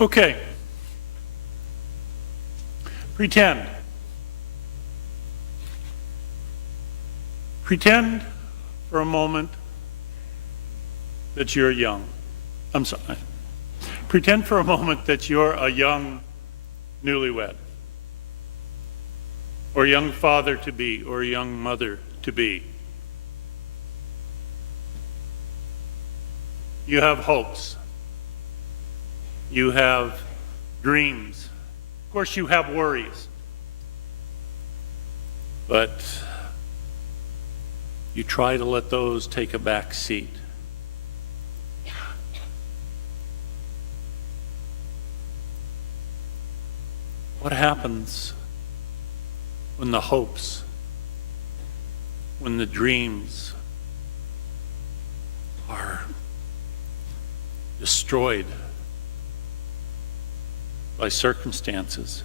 Okay. Pretend. Pretend for a moment that you're young. I'm sorry. Pretend for a moment that you're a young newlywed, or a young father-to-be, or a young mother-to-be. You have hopes. You have dreams. Of course, you have worries. But you try to let those take a back seat. What happens when the hopes, when the dreams are destroyed by circumstances?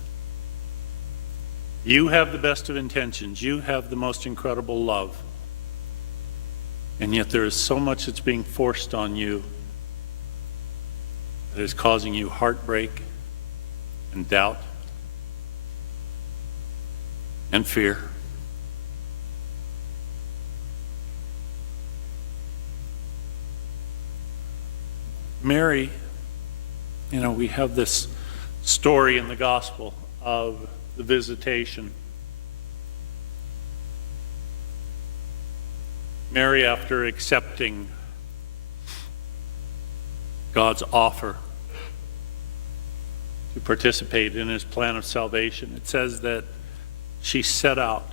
You have the best of intentions. You have the most incredible love. And yet there is so much that's being forced on you that is causing you heartbreak and doubt and fear. Mary, we have this story in the gospel of the visitation. Mary, after accepting God's offer to participate in his plan of salvation, it says that she set out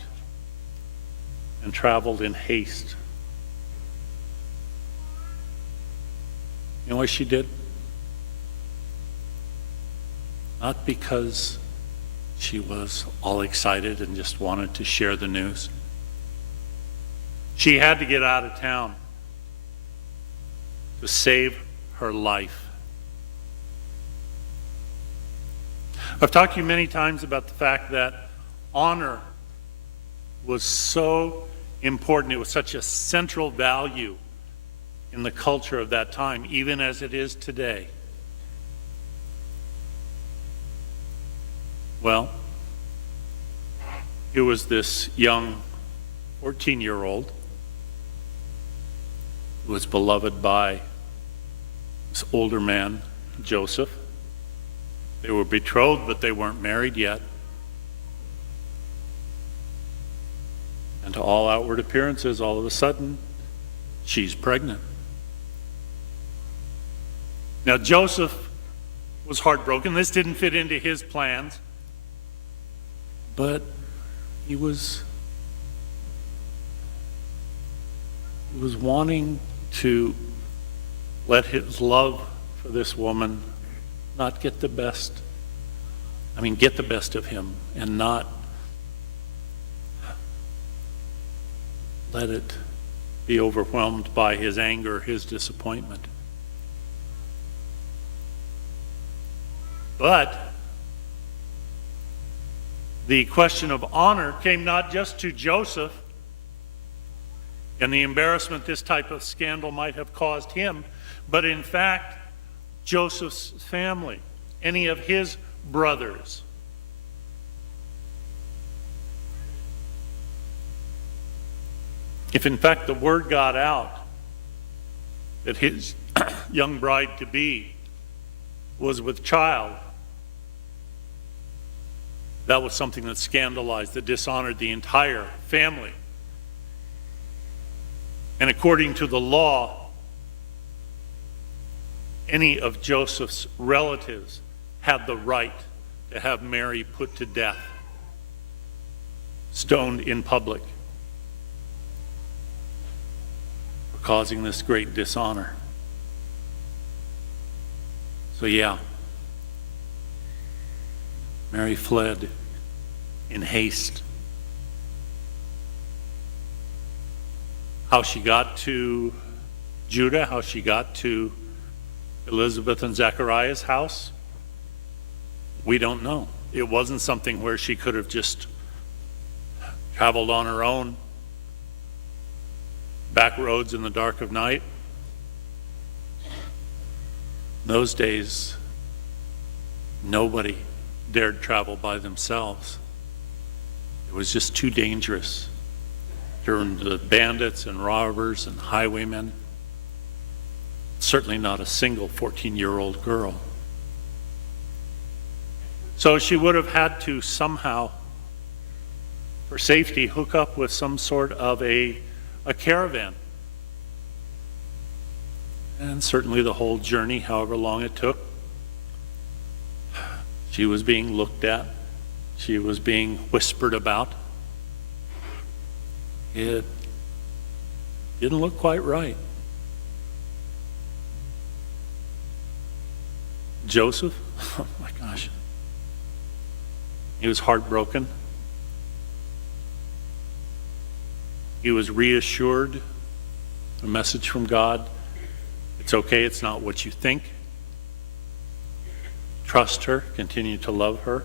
and traveled in haste. You know what she did? Not because she was all excited and just wanted to share the news. She had to get out of town to save her life. I've talked to you many times about the fact that honor was so important. It was such a central value in the culture of that time, even as it is today. Well, it was this young 14-year-old who was beloved by this older man, Joseph. They were betrothed, but they weren't married yet. And to all outward appearances, all of a sudden, she's pregnant. Now, Joseph was heartbroken. This didn't fit into his plans. But he was wanting to let his love for this woman not get the best of him, and not let it be overwhelmed by his anger, his disappointment. But the question of honor came not just to Joseph and the embarrassment this type of scandal might have caused him, but in fact, Joseph's family, any of his brothers. If in fact the word got out that his young bride-to-be was with child, that was something that scandalized, that dishonored the entire family. And according to the law, any of Joseph's relatives had the right to have Mary put to death, stoned in public, for causing this great dishonor. So yeah, Mary fled in haste. How she got to Judah, how she got to Elizabeth and Zechariah's house, we don't know. It wasn't something where she could have just traveled on her own, back roads in the dark of night. In those days, Nobody dared travel by themselves. It was just too dangerous. During the bandits and robbers and highwaymen, certainly not a single 14-year-old girl. So she would have had to somehow, for safety, hook up with some sort of a caravan. And certainly the whole journey, however long it took, she was being looked at. She was being whispered about. It didn't look quite right. Joseph, oh my gosh, he was heartbroken. He was reassured, a message from God. It's okay, it's not what you think. Trust her, continue to love her.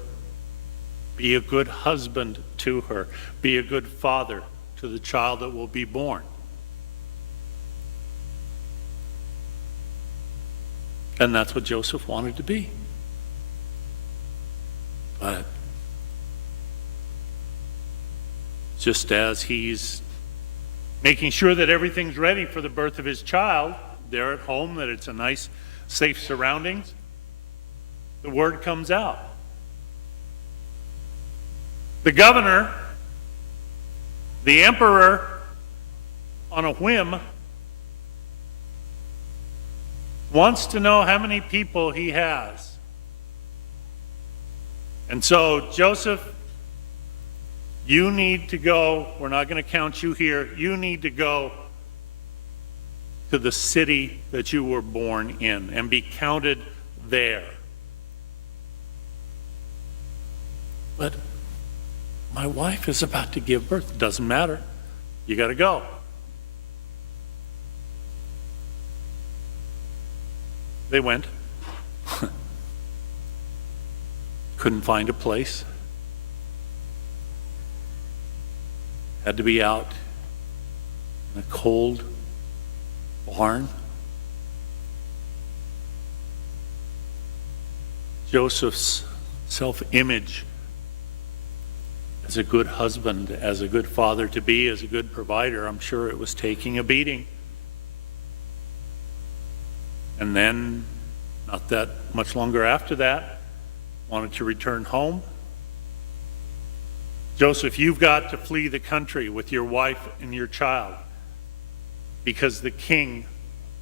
Be a good husband to her. Be a good father to the child that will be born. And that's what Joseph wanted to be. But just as he's making sure that everything's ready for the birth of his child, there at home, that it's a nice, safe surroundings, the word comes out. The governor, the emperor, on a whim, wants to know how many people he has. And so, Joseph, you need to go. We're not going to count you here. You need to go to the city that you were born in and be counted there. But my wife is about to give birth. Doesn't matter. You got to go. They went. Couldn't find a place. Had to be out in a cold barn. Joseph's self-image as a good husband, as a good father to be, as a good provider, I'm sure it was taking a beating. And then, not that much longer after that, wanted to return home. Joseph, you've got to flee the country with your wife and your child because the king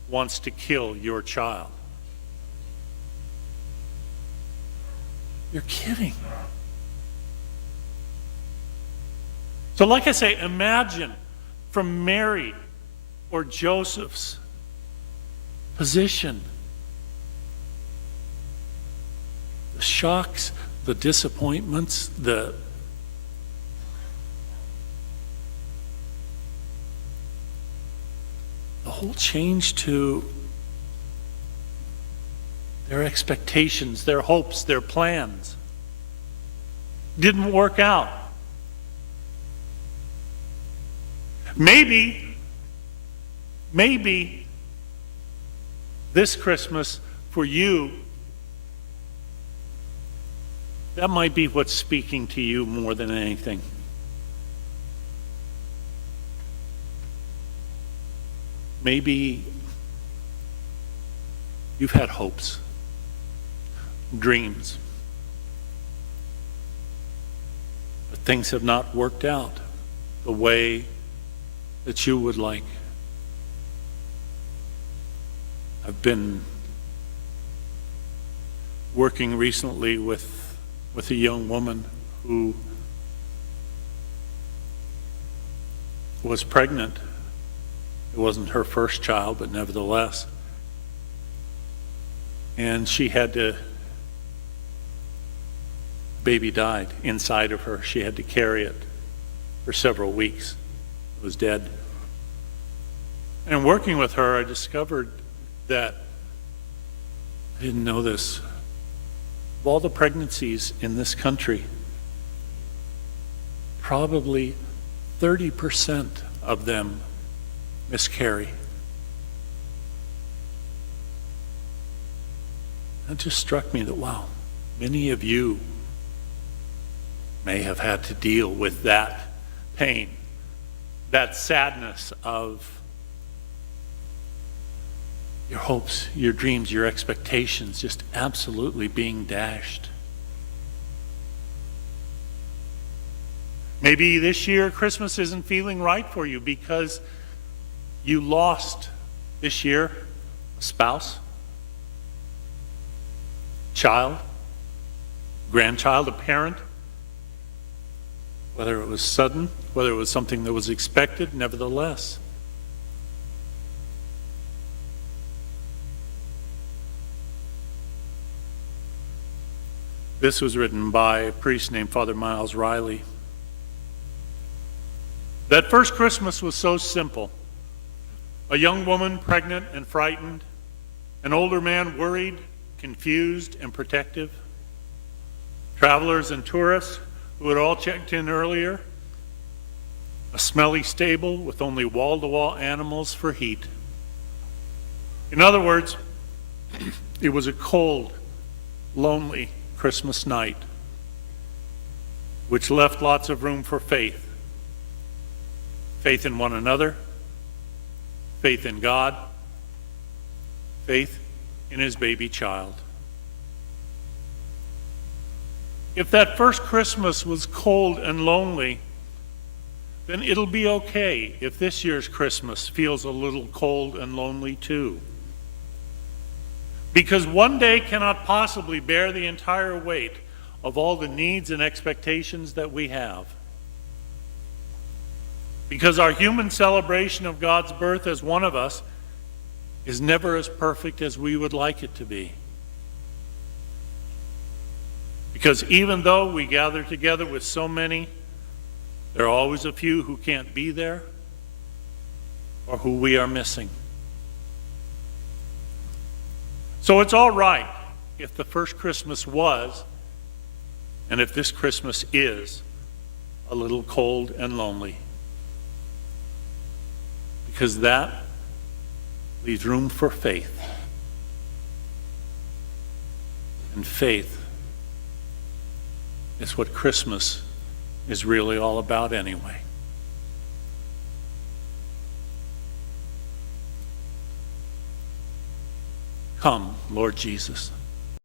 wants to kill your child. You're kidding. So like I say, imagine from Mary or Joseph's position, the shocks, the disappointments, the whole change to their expectations, their hopes, their plans. Didn't work out. Maybe this Christmas for you, that might be what's speaking to you more than anything. Maybe you've had hopes, dreams, but things have not worked out the way that you would like. I've been working recently with a young woman who was pregnant. It wasn't her first child, but nevertheless. And she had to, baby died inside of her. She had to carry it for several weeks. It was dead. And working with her, I discovered that, I didn't know this, of all the pregnancies in this country, probably 30% of them miscarry. It just struck me that, wow, Many of you may have had to deal with that pain, that sadness of your hopes, your dreams, your expectations just absolutely being dashed. Maybe this year Christmas isn't feeling right for you because you lost this year a spouse, child, grandchild, a parent. Whether it was sudden, whether it was something that was expected, nevertheless. This was written by a priest named Father Miles Riley. That first Christmas was so simple. A young woman pregnant and frightened, an older man worried, confused, and protective, travelers and tourists who had all checked in earlier, a smelly stable with only wall-to-wall animals for heat. In other words, it was a cold, lonely Christmas night, which left lots of room for faith. Faith in one another, faith in God, faith in his baby child. If that first Christmas was cold and lonely, then it'll be okay if this year's Christmas feels a little cold and lonely too. Because one day cannot possibly bear the entire weight of all the needs and expectations that we have. Because our human celebration of God's birth as one of us is never as perfect as we would like it to be. Because even though we gather together with so many, there are always a few who can't be there or who we are missing. So it's all right if the first Christmas was, and if this Christmas is, a little cold and lonely. Because that leaves room for faith. And faith is what Christmas is really all about anyway. Come, Lord Jesus.